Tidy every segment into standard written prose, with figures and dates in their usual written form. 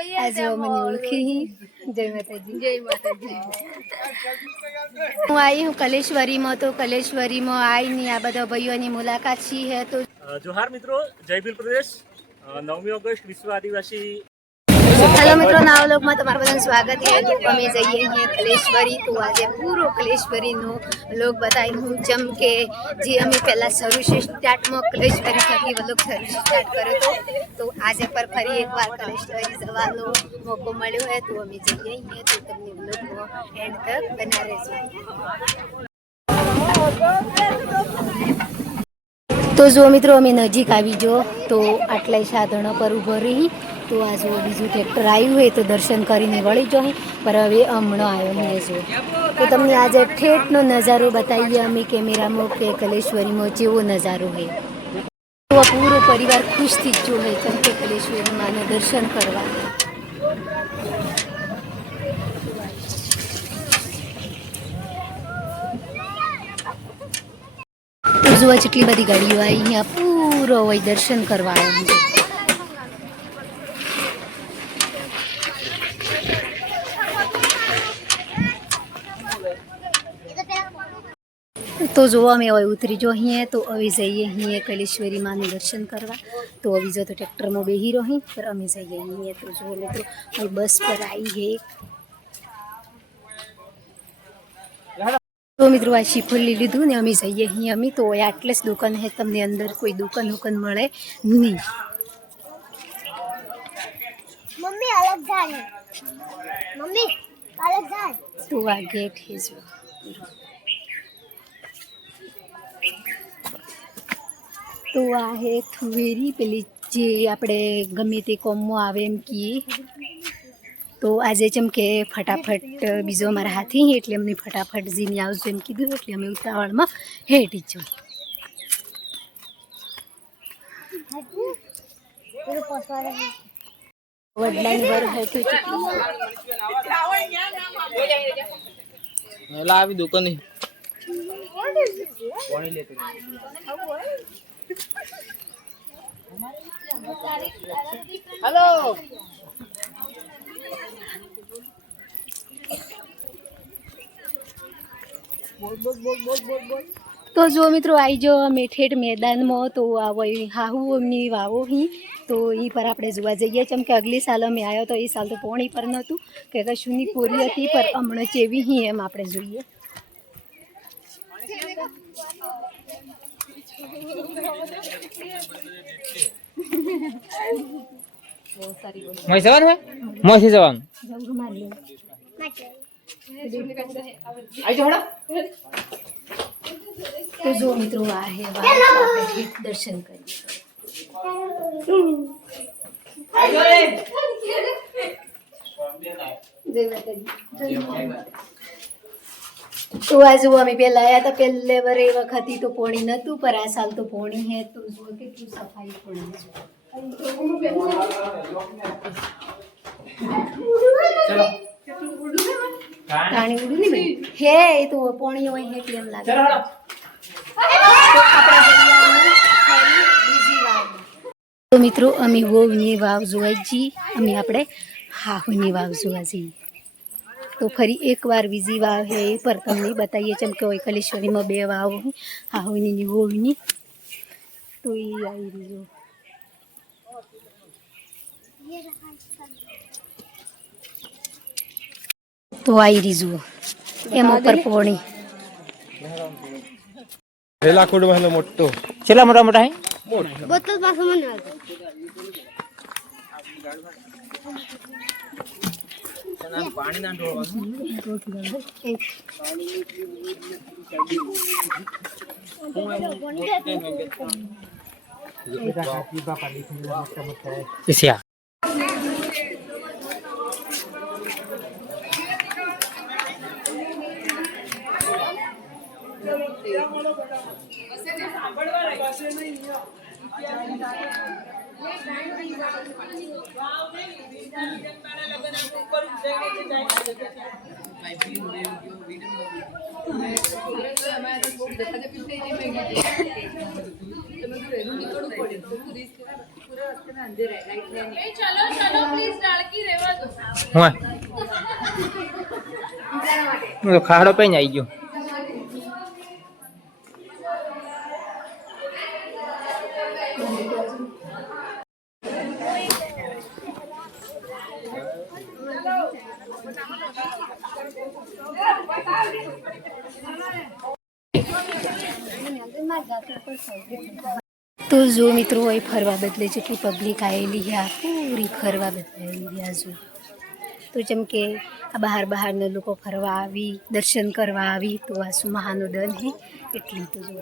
આજે મને ઓળખી. જય માતાજી. જય માતાજી. હું આવી હું કલેશ્વરીમાં, તો કલેશ્વરીમાં આવીને આ બધા ભાઈઓની મુલાકાત છી હે. તો જોહાર મિત્રો, જય ભીલ પ્રદેશ. 9મી ઓગસ્ટ વિશ્વ આદિવાસી. હેલો મિત્રો, નવા વ્લોગમાં તમારું બધાનું સ્વાગત છે. તો અમે જઈએ અહીંયા કલેશ્વરી. તો આજે પૂરો કલેશ્વરીનો વ્લોગ બતાવીને હું જેમ કે જે અમે પહેલાં શરૂ સ્ટાર્ટમાં કલેશ્વરી થકી વ્લોગ શરૂ સ્ટાર્ટ કર્યો હતો, તો આજે પર ફરી એકવાર કલેશ્વરી જવાનો મોકો મળ્યો હોય તો અમે જઈએ અહીંયા. તો તમને વ્લોગમાં એન્ડ તક બના રહેજો. તો જો મિત્રો, અમે નજીક આવી જો તો આટલા સાધનો પર ઊભો રહી. તો આ જો બીજું ટ્રેક્ટર આવ્યું હોય તો દર્શન કરીને વળી જાય, પર હવે હમણાં આવ્યો નહીં. જો તો તમને આજે ઠેઠનો નજારો બતાવીએ અમે કેમેરામાં કે કલેશ્વરીમાં જેવો નજારો હોય. તો પૂરો પરિવાર ખુશથી જ જોવે કેમ કે કલેશ્વરી માના દર્શન કરવા. તો જુઓ જેટલી બધી ગાડીઓ આવી અહીંયા પૂરો હોય દર્શન કરવા આવ્યો છે. તો જોવા અમે હવે ઉતરી જો અહીંયા. તો હવે જઈએ અહીંયા કલેશ્વરી માનું દર્શન કરવા. તો હવે જો તો ટ્રેક્ટરમાં બેહી રહી પર અમે જઈએ અહીંયા. તો જુઓ મિત્રો, હવે બસ પર આવી ગઈ. તો મિત્રો આ શિફોલી લીધું ને અમે જઈએ અહીં. અમે તો આટલે જ દુકાન હે, તમને અંદર કોઈ દુકાન મળે નહીં. મમ્મી અલગ જાય, મમ્મી અલગ જાય. તો આ ગેટ હે જો. તો આ હે થુવેરી, પેલી જે આપણે ગમે તે કોમમાં આવે એમ કહીએ. તો આજે જેમ કે ફટાફટ બીજો અમારા હાથી એટલે અમને ફટાફટ જીની આવજો એમ કીધું, એટલે અમે ઉતાવળમાં હેઠી જ. વડલાની બર હેઠી આવી દુકાન હેલો. તો જો મિત્રો આવી જો અમે ઠેઠ મેદાનમાં. તો આવો હાહુ એમની વાવો હી. તો એ પર આપણે જોવા જઈએ કેમ કે અગલી સાલ અમે આવ્યો તો એ સાલ તો પોણી પર નહોતું કે કશુંની પૂરી હતી, પર હમણાં ચેવી હી એમ આપણે જોઈએ. તો જો મિત્રો આ હે દર્શન કરીએ. તો આ જુઓ અમે પહેલા આવ્યા હતા, પહેલે વરે વખત તો પોણી નહોતું, પર આ સાલ તો પોણી હે. તો જુઓ કેટલું સફાઈ પોણી પાણી ઉડું નહીં હે. એ તો પોણી હોય હે એટલે એમ લાગે. તો મિત્રો અમે વહુની વાવ જોવા જઈએ, અમે આપણે હાહુની વાવ જોવા જઈએ. તો ફરી એકવાર બીજી વાવ હે એ પર તમને બતાવીએ જેમ કે હોય કલેશ્વરીમાં 2 વાવ હોય, હાહુની ને વહુની. તો એ આવી રહ્યો. તો આવી રહી જુઓ એમ ઉપર પોણી. પેલા ખોડમાં મોટો છેલ્લા મોટા મોટા હે બોતલ પાસે મને પાણી ના ઢોળવા चलो चलो प्लीज लड़की હું ખાડો પઈને આવી ગયો. તો જો મિત્રો એ ફરવા બદલે જેટલી પબ્લિક આવેલી છે, આ પૂરી ફરવા બદલાયેલી છે. આ જો તો જેમ કે આ બહારના લોકો ફરવા આવી, દર્શન કરવા આવી, તો આ શું મહાનો દન હે એટલી તો જો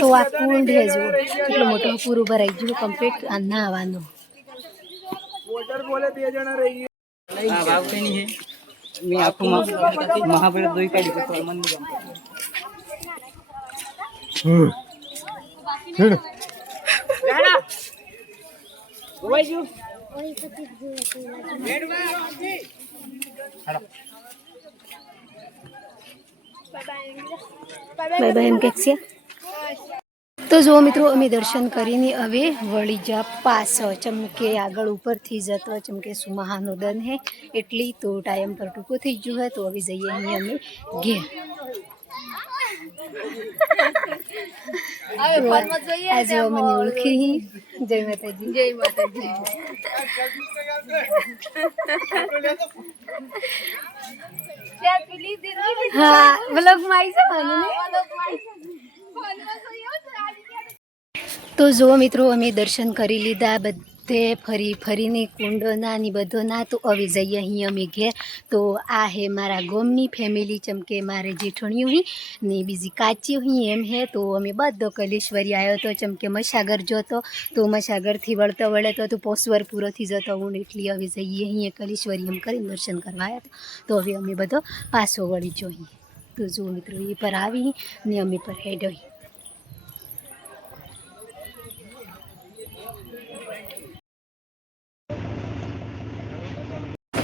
તો આ કુંડ હે જો કેટલો મોટો પૂરું ભરાઈ ગયું કમ્પ્લીટ. આ નાવાનું આ વાવ કઈની છે મેં આખું મહાભારત જોઈ કાઢ્યું પછી મંદિર બાય બાય એમ કે છે. તો જો મિત્રો અમે દર્શન કરીને હવે વળી જા પાછો ચમકે આગળ ઉપરથી જતો ચમકે સુમહાનો દન હે એટલી તો ટાઈમ પર ટૂંકો થઈ ગયો હોય તો હવે જઈએ અહીં અમે ઘેર. આજે મને ઓળખી. જય માતાજી. જય માતાજી. હા વ્લોગમાં આવી જવાનું. તો જો મિત્રો અમે દર્શન કરી લીધા બધે ફરીને કુંડોના ની બધોના. તો હવે જઈએ અહીં અમે ઘેર. તો આ હે મારા ગોમની ફેમિલી ચમકે મારે જેઠણીયું હી ને બીજી કાચી હી એમ હે. તો અમે બધો કલેશ્વરી આવ્યો તો ચમકે મસાગર જોતો તો મસાગરથી વળતો તો પોસવર પૂરોથી જતો હું એટલી હવે જઈએ અહીં કલેશ્વરી એમ કરીને દર્શન કરવા આવ્યા તો હવે અમે બધો પાછો વળી જોઈએ. તો જો મિત્રો એ પર આવી ને અમે પર હેડોઈ.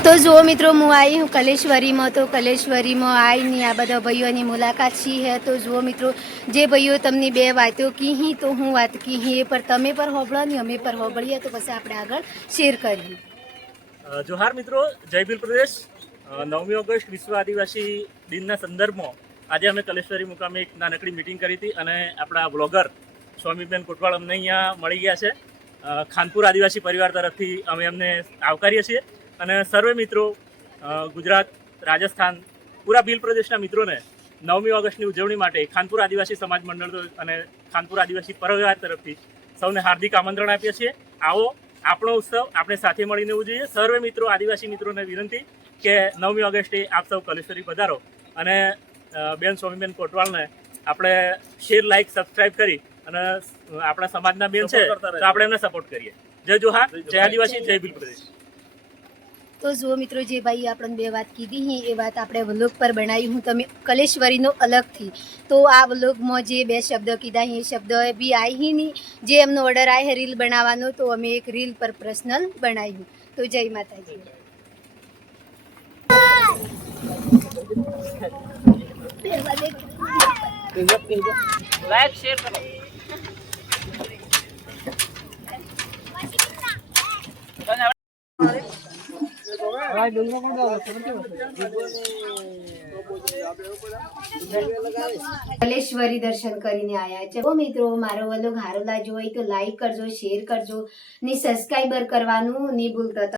તો જુઓ મિત્રો હું આવી હું કલેશ્વરીમાં. તો કલેશ્વરીમાં આવીને આ બધા ભાઈઓની મુલાકાત છી હે. તો જુઓ મિત્રો જે ભાઈઓ તમને બે વાતો કીહી તો હું વાત કીહી એ પર તમે પર હોબળો ને અમે પર હોબળીએ તો પછી આપણે આગળ શેર કરીએ. જોહાર મિત્રો, જય ભીલ પ્રદેશ. 9મી ઓગસ્ટ વિશ્વ આદિવાસી દિનના સંદર્ભમાં આજે અમે કલેશ્વરી મુકામે એક નાનકડી મિટિંગ કરી હતી અને આપણા બ્લોગર સ્વામીબેન કોટવાળ અમને અહીંયા મળી ગયા છે. ખાનપુર આદિવાસી પરિવાર તરફથી અમે એમને આવકારીએ છીએ અને સર્વે મિત્રો ગુજરાત, રાજસ્થાન, પૂરા ભીલ પ્રદેશના મિત્રોને 9મી ઓગસ્ટની ઉજવણી માટે ખાનપુર આદિવાસી સમાજ મંડળ અને ખાનપુર આદિવાસી પરિવાર તરફથી સૌને હાર્દિક આમંત્રણ આપીએ છીએ. આવો આપણો ઉત્સવ આપણે સાથે મળીને ઉજવીએ. સર્વે મિત્રો, આદિવાસી મિત્રોને વિનંતી કે 9મી ઓગસ્ટે આપ સૌ કલેશ્વરી પધારો અને બેન સ્વામીબેન કોટવાળને આપણે શેર, લાઇક, સબસ્ક્રાઈબ કરી અને આપણા સમાજના બેન છે તો આપણે એમને સપોર્ટ કરીએ. જય જોહાર, જય આદિવાસી, જય ભીલ પ્રદેશ. તો જુઓ મિત્રો જે ભાઈ આપણને બે વાત કીધી એ વાત આપણે વ્લોગ પર બનાવી હું તમે કલેશ્વરીનો અલગથી. તો આ વ્લોગમાં જે બે શબ્દ કીધા એ શબ્દ બી આવી નહીં. જે એમનો ઓર્ડર આવે રીલ બનાવવાનો તો અમે એક રીલ પર પર્સનલ બનાવ્યું. તો જય માતાજી. લાઈક શેર કરો. કલેશ્વરી દર્શન કરીને આયા છે. મિત્રો મારો વ્લોગ હારો લાગ્યો હોય તો લાઈક કરજો, શેર કરજો ને સબસ્ક્રાઈબર કરવાનું નહીં ભૂલતા.